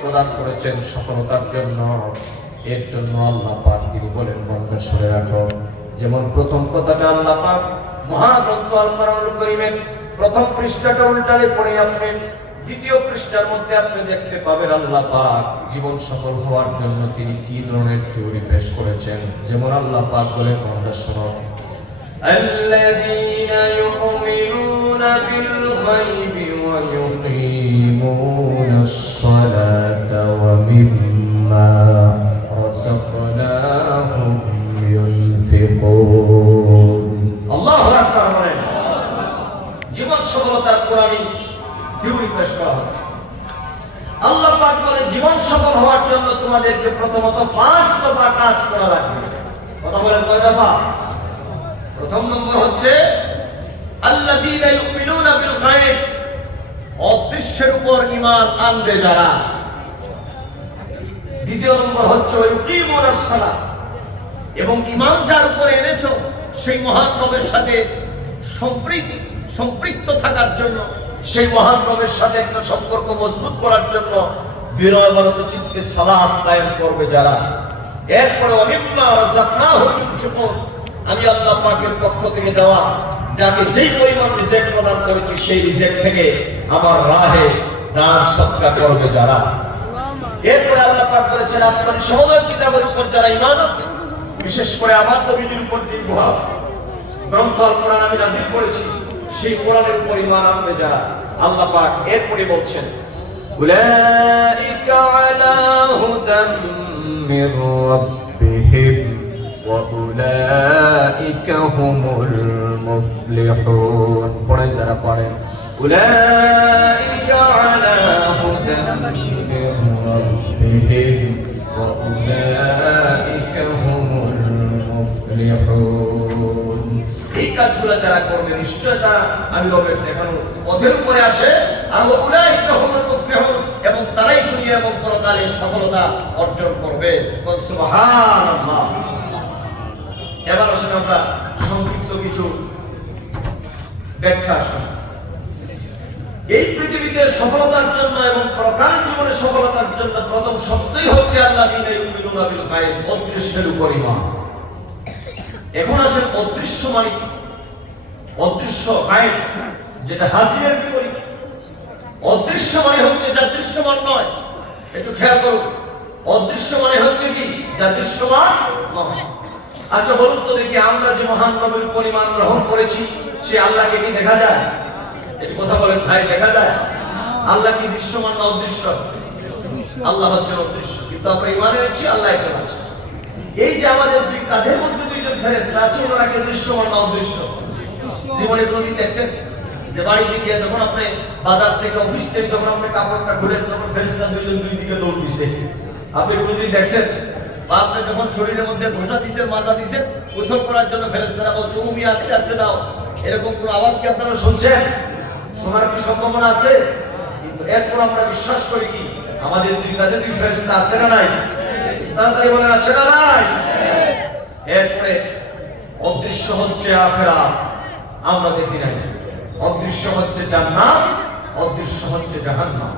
প্রদান করেছেন সফলতার জন্য। এর জন্য আল্লাহ পাক তিনি বলেন বান্দা শুনে রাখো। যেমন প্রথম কথাটা আল্লাহ পাক মহাগ্রন্থ আল কোরআনুল কারীমের প্রথম পৃষ্ঠাটা উল্টালে পড়ে আপনি দ্বিতীয় পৃষ্ঠার মধ্যে আপনি দেখতে পাবেন আল্লাহ পাক জীবন সফল হওয়ার জন্য তিনি কি ধরনের থিওরি পেশ করেছেন। যেমন আল্লাহ পাক বলেন বান্দা শোনো, الذين يؤمنون بالغيب ويقيمون الصلاة ومما رزقناهم ينفقون। الله أكبر বলেন। জীবন সফলতার কোরআনী থিওরি পেশ করা হচ্ছে। আল্লাহ পাক বলেন জীবন সফল হওয়ার জন্য তোমাদেরকে প্রথমত 5 দফা কাজ করা লাগবে। কথা বলেন কয় দফা? প্রথম নম্বর হচ্ছে আল্লাযীনা ইউমিনুনা বিল গায়ব, অদৃশ্যের উপর ঈমান আনবে যারা। দ্বিতীয় নম্বর হচ্ছে ইউকিমুনাস সালাত, এবং ঈমান যার উপরে এনেছো সেই মহান রবের সাথে সম্পৃক্ত থাকার জন্য, সেই মহান রবের সাথে একটা সম্পর্ক মজবুত করার জন্য বিনয়বনত চিত্তে সালাত কায়েম করবে যারা। এরপরে ওয়ামিম্মা রাযাকনাহুম ইউনফিকুন, আমি আল্লাহ পাকের পক্ষ থেকে দেওয়া যাকে যেই পরিমাণ রিজিক প্রদান করেছি সেই রিজিক থেকে আমার রাহে দান সদকা করবে যারা। এরপরে আল্লাহ পাক বলেছেন আসমান সমুদয় কিতাবের উপর যারা ঈমান আনবে, বিশেষ করে আমার নবীর উপর যে গ্রন্থ আল কোরআন আমি নাযিল করেছি সেই কোরআনের উপর ঈমান আনবে যারা। আল্লাহ পাক এরপরে বলছেন উলাইকা আলা হুদাম মির রাব্বিহিম وَأُولَئِكَ هُمُ الْمُفْلِحُونَ। পড়ে যারা পড়েন أُولَئِكَ عَلَى هُدًى مِّن رَّبِّهِمْ وَأُولَئِكَ هُمُ الْمُفْلِحُونَ। এই কাজগুলো যারা করবে নিশ্চয় তারা আমি রবের দেখানো পথের উপরে আছে। আর أُولَئِكَ هُمُ الْمُفْلِحُونَ, এবং তারাই দুনিয়া এবং পরকালে সফলতা অর্জন করবে। সুবহানাল্লাহ। এবার আসলে আমরা সংক্ষিপ্ত কিছু ব্যাখ্যা শুনি। এই পৃথিবীতে সফলতার জন্য এবং পরকাল জীবনে সফলতার জন্য প্রথম শব্দই হচ্ছে আল্লাযীনা ইউমিনুনা বিল গায়ব, অদৃশ্যের উপর ঈমান। এখন আসলে অদৃশ্য মানে কি? অদৃশ্য গায়ব যেটা হাজিরের বিপরীত। অদৃশ্য মানে হচ্ছে যা দৃশ্যমান নয়। একটু খেয়াল করুন, অদৃশ্য মানে হচ্ছে কি? যা দৃশ্যমান নয়। আচ্ছা বলুন তো দেখি, আমরা যে মহান নবীর পরিমাণ গ্রহণ করেছি সে আল্লাহকে কি দেখা যায়? একটু কথা বলেন ভাই, দেখা যায়? আল্লাহ কি দৃশ্যমান না অদৃশ্য? আল্লাহ হচ্ছে অদৃশ্য, কিন্তু আমরা ঈমান এনেছি আল্লাহ একজন আছে। এই যে আমাদের দুই কাঁধের মধ্যে দুইজন ফেরেশতা আছে, ওনারা কি দৃশ্যমান না অদৃশ্য? জীবনে কোনোদিন দেখছেন যে বাড়িতে গিয়ে যখন আপনি বাজার থেকে অফিস থেকে যখন আপনি কাপড়টা খুলেন তখন ফেরেশতা দুইজন দুই দিকে দৌড় দিচ্ছে? আপনি কোনোদিন দেখছেন? বা আপনি যখন শরীরের মধ্যে ঘষা দিচ্ছেন, মাজা দিচ্ছেন, গোসল করার জন্য ফেরেশতারা বলছে তুমি আস্তে আস্তে দাও, এরকম কোন আওয়াজ কি আপনারা শুনছেন? শোনার কি সম্ভাবনা আছে? কিন্তু এরপর আমরা বিশ্বাস করি কি আমাদের দুই কাঁধে দুই ফেরেশতা আছে না নাই? তাড়াতাড়ি বলেন আছে না নাই? এরপরে অদৃশ্য হচ্ছে আখিরাত, আমরা দেখি নাই। অদৃশ্য হচ্ছে জান্নাত, অদৃশ্য হচ্ছে জাহান্নাম।